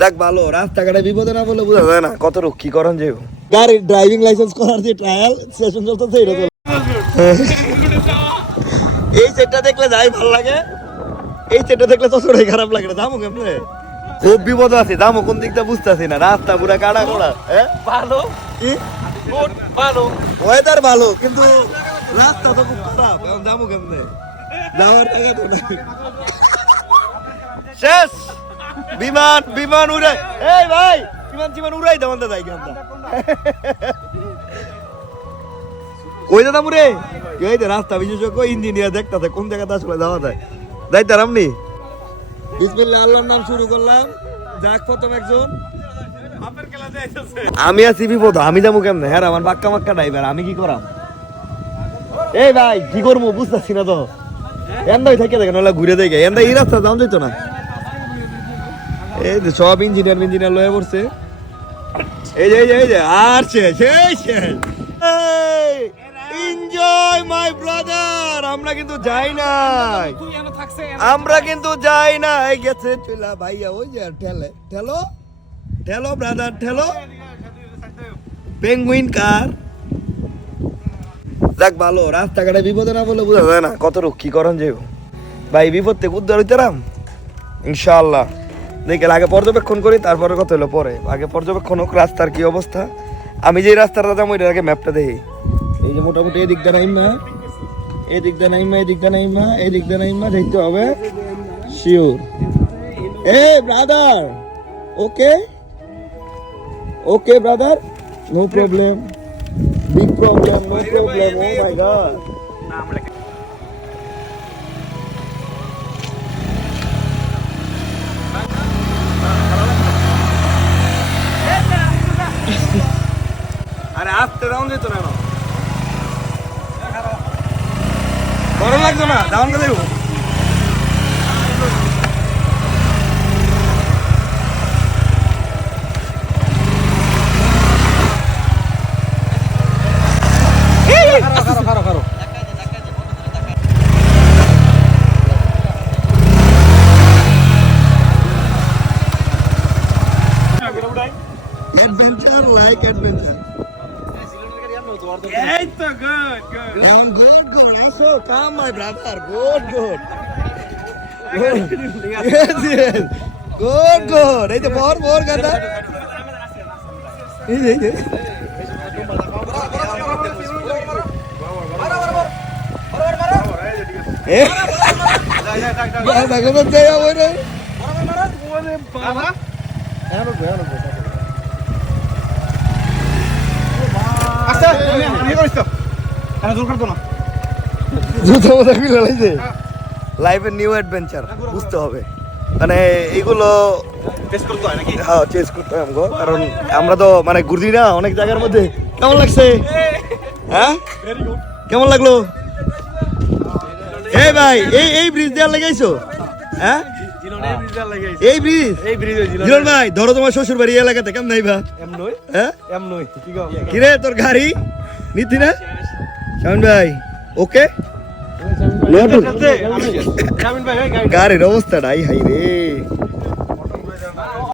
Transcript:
যাক ভালো, রাস্তাঘাটে বিপদে না বলে বোঝা যায় না কত রক্ষী করেন যে গাড়ির ড্রাইভিং লাইসেন্স করার যে ট্রায়াল সেশন চলতেছে এটা তো এই সেটটা দেখলে যাই ভালো লাগে, এই সেটটা দেখলে তো ছোটই খারাপ লাগে না। দামও কেমনে খুব বিপদ আছে, দামও কোন দিকটা বুঝতেছি না, রাস্তা পুরা কাটা করা। ভালো কি ভালো ওয়েদার ভালো, কিন্তু রাস্তা তো খুব খারাপ। এখন দামও কেমনে যাওয়ার টাকা তো নাই। শেষ বিমান বিমান উড়াই, এই ভাই বিমান উড়াই দাও না যাই আমরা কই দাদা মুরে এই যে রাস্তা বিশেষজ্ঞ ইঞ্জিনিয়ার দেখতাছে কোন জায়গাতে আসলে যাওয়া যায়। যাইতার আমনি বিসমিল্লাহ আল্লাহর নাম শুরু করলাম। যাক প্রথম একজন আমি আছি বিপদ, আমি যাবো কেমনে? হ্যাঁ আমার বাক্কা মাক্কা ড্রাইভার, আমি কি করাম? এই ভাই কি করবো বুঝতেছি না তো, এন্দাই থেকে দেখেন ওলা ঘুরে দেখে এন্দা এই রাস্তা যাওয়া যেত না। এই যে সব ইঞ্জিনিয়ার লয়ে পড়ছে, এই যে আর শেষ এনজয় মাই ব্রাদার। আমরা কিন্তু যাই নাই, এই গেছে চলা ভাইয়া, ওই যে ঠেলো ব্রাদার ঠেলো পেঙ্গুইন কার। যাক ভালো, রাস্তাঘাটে বিপদে না বলে বোঝা যায় না কত রক্ষী করেন যে ভাই, বিপদ থেকে উদ্ধার হইতাম ইনশাআল্লাহ। দেখে আগে পর্যবেক্ষণ করি, তারপরে কথা হলো পরে। আগে পর্যবেক্ষণ হোক রাস্তার কি অবস্থা। আমি যে রাস্তাটা যাবো এটার আগে ম্যাপটা দেখি। এই যে মোটামুটি এদিকটা নাইমা দেখতে হবে শিওর। এই brother okay brother, no problem, big problem, no problem. Oh my god, আরে আসতে দাও যেত না, গরম লাগতো না, দাউন কে দেবো। Adventure like adventure. It's so good. I'm good. I so calm, my brother. Good. Yes. Good. Hey, the more gada. Hey. লাইফের নিউ অ্যাডভেঞ্চার বুঝতে হবে, মানে এইগুলো হ্যাঁ চেঞ্জ করতে হবে আমাকে, কারণ আমরা তো মানে ঘুরছি না অনেক জায়গার মধ্যে। কেমন লাগছে? হ্যাঁ কেমন লাগলো? এই ভাই এই ব্রিজ দেওয়ার লাগাইছো? হ্যাঁ এই ব্রিজ জিলন ভাই ধরো তোমার শ্বশুর বাড়ি এলাকাতে কেমন নাইবা? কিরে তোর গাড়ি নিতি না শামিন ভাই? ওকে গাড়ির অবস্থা নাই হাই রে।